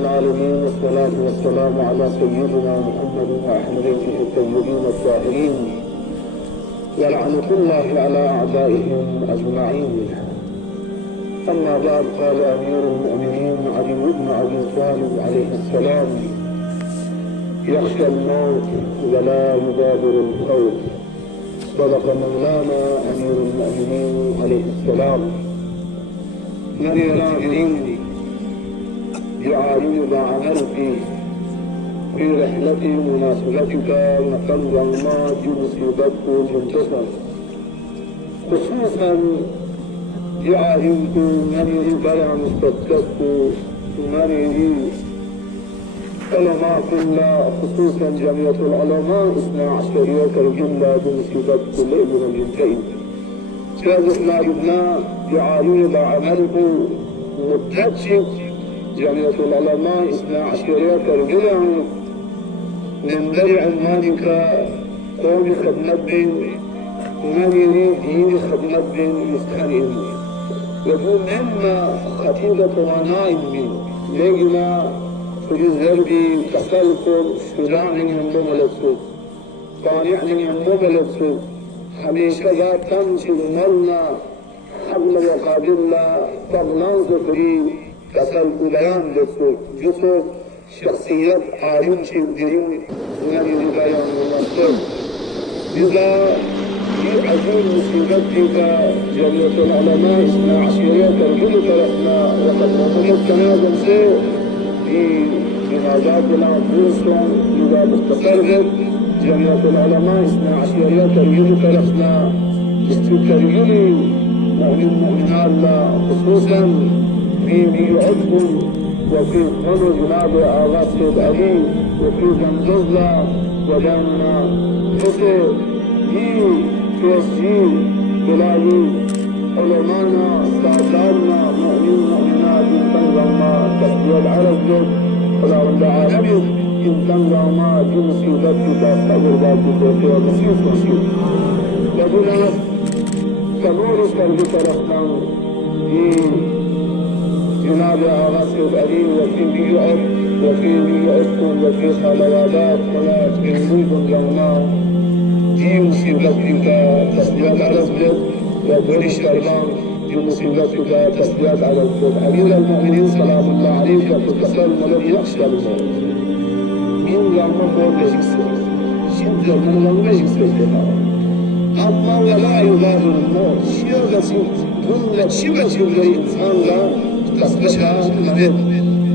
العالمين والصلاة والسلام على سيدنا محمد وأهل بيته الطيبين الطاهرين ولعنة الله على أعدائهم أجمعين. أما بعد، قال أمير المؤمنين علي بن أبي طالب عليه السلام: يخشى الموت ولا يبادر الفوت. صدق مولانا أمير المؤمنين عليه السلام. من يراجعني بعالم عملك في رحلة مناسبتك نقل ما مصيبتك منتصر، خصوصا بعالمك من بلع مستقبلك من علماء كلها، خصوصا جمعية العلماء 12 كالجملة بمصيبة كل ابن الجنتين. كذلك ما يبنى بعالم عملك متجه جمعية العلماء 12 كالجملة من بلع مالك قوم خدمة من يريد دين خدمة مسكن يكون مما خطيبة ونائم لجنا في الزربي تسلكم سلام ينضم للسوق طانع ينضم للسوق حميشة ذات تنشي الملنا حبل وقابلنا طغنان زفري تسلك بيان للسوق جسوق شخصيات عالم شيء نبي بيان للسوق إذا في عزيز مصيبتك جمعية العلماء 12 ترجل طرفنا وقد نظمت كنازم سيء في جنازاتنا بوسطن إذا مستقرب جمعية العلماء 12 ترجل طرفنا ترجل مؤمنات خصوصا في يعدكم وفي قول جناب آغا سيد علي وفي زنجزة ودانا فتح جي بلاهي علمانا سادارنا مؤمن مؤمنات إنسان غما تسوية العرب جد خدا وند عالمي إنسان غما جنسي ذاتي ذات أجربات بسيطة ومسيط لدينا كنور قلب طرفنا جناب آغا سيد علي وفي بيعت وفي بيعتكم وفي خلوات خلاص بنزيكم لنا جي مصيبتك تسليات على الزد وبنش تربان جي مصيبتك تسليات على الزد أمير المؤمنين سلام الله عليك وتكسر الملك يخشى الموت من لما فوق يجسد شد من لما يجسد أما ولا يغادر الموت شيء بسيط كل شيء بسيط الإنسان لا تصبحها مريض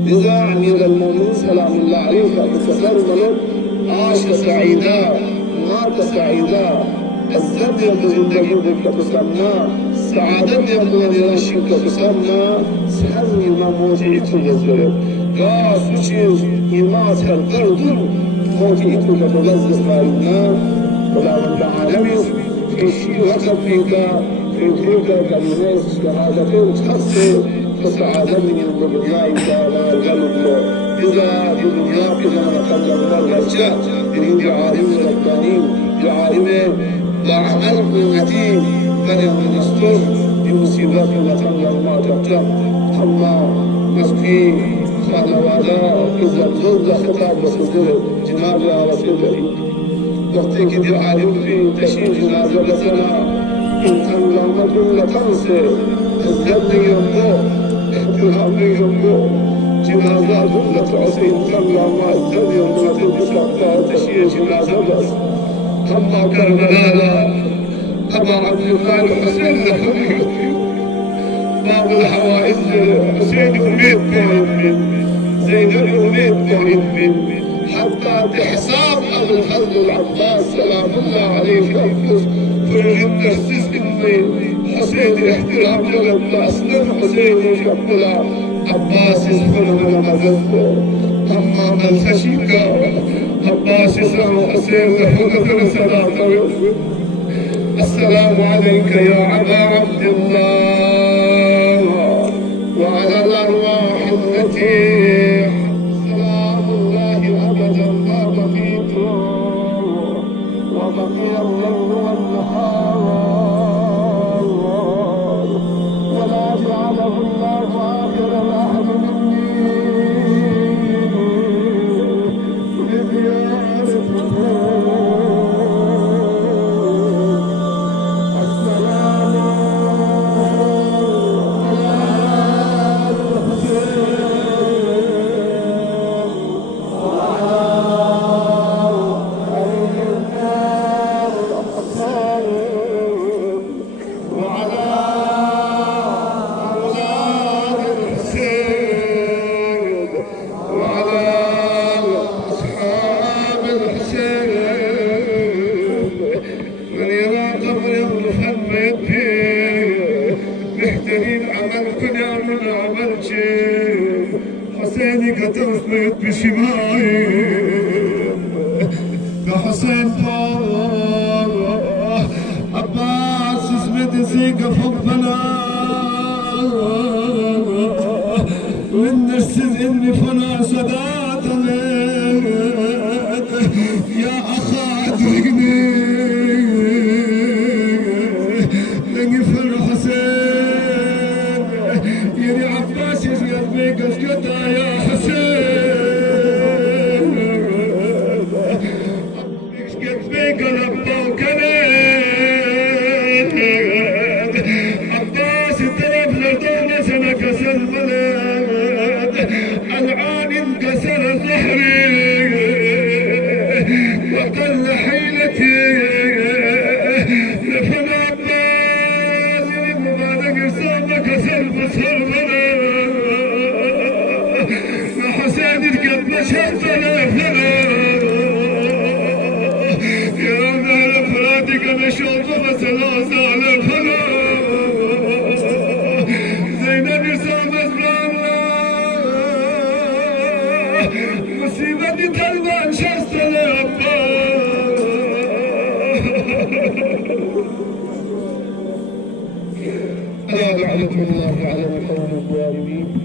لذا أمير المؤمنين سلام الله عليك وتكسر الملك عاش سعيدا مات سعيدا الزمن يقول لك تسمى سعادة يقول يرشك تسمى سهل ما موجعك تجزر قاس وشيز يماس القرد موجعك تتلزق فارنا ولا من عالمي في شيء وقف فيك في تلك كلمات شهادتين تخص فسعادة من الدنيا إذا لا القلب إذا في الدنيا إذا نقل الله الرجاء يريد عالم رباني عالم وعمل قوتي فلم نستر بمصيبات وطن ما تقتل أما مسكي خانوادا إذا الزوج خطاب وصدر جنازة وصدر وقتك دي عالم في تشيل جنازة لسنا إن تنظم كل تنسى الزد يمو احترام يمو جنازة كل تعصين تنظم الزد يمو تنسى تشيل جنازة بس أما كربلاء أبا عبد الله الحسين باب الحوائج حسين أميد كريم زينب أميد كريم حتى بحساب أبو الفضل العباس سلام الله عليه ينقص كل الترسيس إني حسين احترام للعباس من حسين يشبلا عباس يسفر من مذنبه أما من فشيكا عباس يسمع حسين لحظة صلاة السلام عليك يا أبا عبد الله وعلى الأرواح التي سلام الله أبدا ما بقيت وبقي الليل والنهار ولا جعله الله آخر العهد مني حسيني كتفت بشماي كحسين طار عباس اسمد زيك حبنا من نرسل اني فنا سدات يا اخا ادركني لنقفل حسين يا عباس يزيد بيك اسكتها يا حسين اسكت بيك لبا وكليت عباس الطرف لردون سنة كسر البلد العان انكسر ظهري وقل حيلتي لفن عباس المبارك صار كسر بصر بلد حسين القلب مشهد فلا يا مال فرادك انا شوف مثلا زال فلا زينب يرسم مصيبتي طلبان شخص ألا لعنة الله على القوم الظالمين